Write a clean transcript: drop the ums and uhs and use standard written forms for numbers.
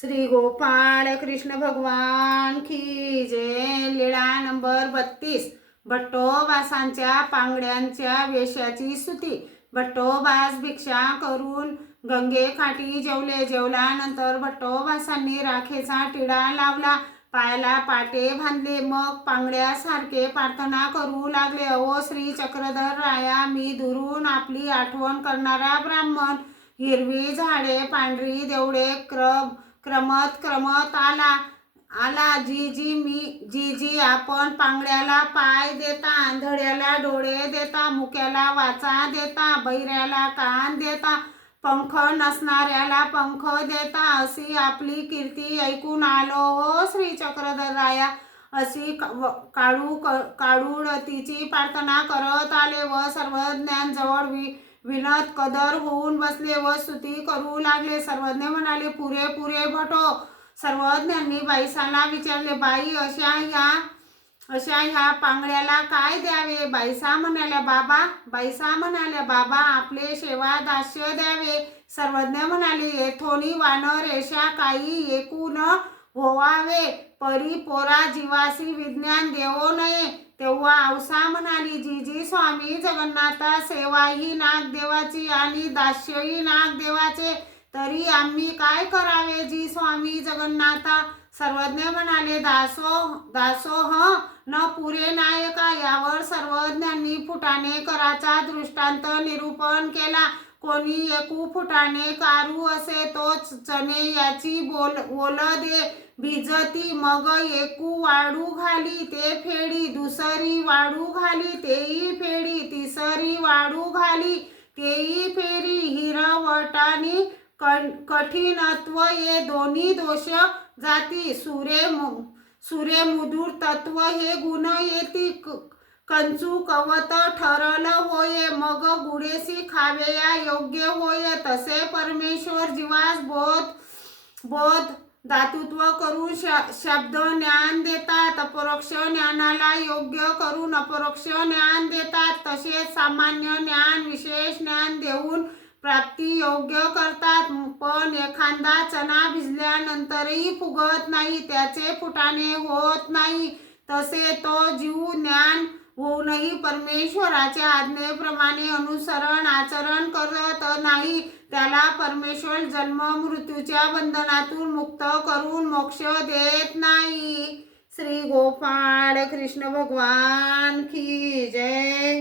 श्री गोपाळ कृष्ण भगवान की जय। लीळा नंबर 32। भट्टोबासांच्या पांगड्यांच्या वेशाची स्तुती। भट्टोबास भिक्षा करून गंगे काठी जेवले। जेवल्यानंतर भट्टोबासांनी राखेचा टिळा लावला, पायाला पाटे बांधले, मग पांगड्यासारखे प्रार्थना करू लागले। ओ श्री चक्रधर राया, मी दुरून आपली आठवण करणारा ब्राह्मण, हिरवी झाडे, पांढरी देवळे, क्रमत आला जी आपण पांगड्याला पाय देता, धड्याला डोळे देता, मुक्याला वाचा देता, बैऱ्याला कान देता, पंख नसणाऱ्याला पंख देता, अशी आपली कीर्ती ऐकून आलो हो श्री चक्रधर राया। अशी काळूळतीची प्रार्थना करत आले व सर्वज्ञांजवळ विनत कदर होऊन बसले व स्तुती करू लागले। सर्वज्ञ म्हणाले, पुरे पुरे भटो। सर्वज्ञांनी बाईसाला विचारले, बाई, अशा ह्या पांगड्याला काय द्यावे? बाईसा म्हणाल्या, बाबा आपले सेवा दास्य द्यावे। सर्वज्ञ म्हणाले, येथोनी वानर रेषा काही एकूण होवावे, परी पोरा जीवासी विज्ञान देवो नये। तेव्हा औसा म्हणाली, जी स्वामी जगन्नाथा, सेवा ही नागदेवाची आणि दास्यही नागदेवाचे, तरी आम्ही काय करावे जी स्वामी जगन्नाथा? सर्वज्ञ म्हणाले, दासोह न पुरे नायका। यावर सर्वज्ञांनी फुटाणे कराचा दृष्टांत निरूपण केला। कोणी एकू फुटाणे कारू असे, तोच चणे याची बोल दे भिजती, मग एकू वाळू घाली ते फेडी, दुसरी वाळू घाली तेही फेडी, तिसरी वाळू घाली तेही फेडी। हिरवटानी कठीणत्व ये दोन्ही दोष जाती, सूर्य मुदूर तत्व हे गुण येती, कंचू कवत ठरल होय, मग गुडेसी खावेया योग्य होय। तसे परमेश्वर जीवास बोध दातृत्व करून शब्द ज्ञान देतात, अपरोक्ष ज्ञानाला योग्य करून अपरोक्ष ज्ञान देतात। तसेच सामान्य ज्ञान विशेष ज्ञान देऊन प्राप्ती योग्य करतात। पण एखादा चणा भिजल्यानंतरही फुगत नाही, त्याचे फुटाणे होत नाही, तसे तो जीव ज्ञान होऊनही परमेश्वराच्या आज्ञेप्रमाणे आचरण करत नाही, त्याला परमेश्वर जन्म मृत्यूच्या बंधनातून मुक्त करून मोक्ष देत नाही। श्री गोपाळ कृष्ण भगवान की जय।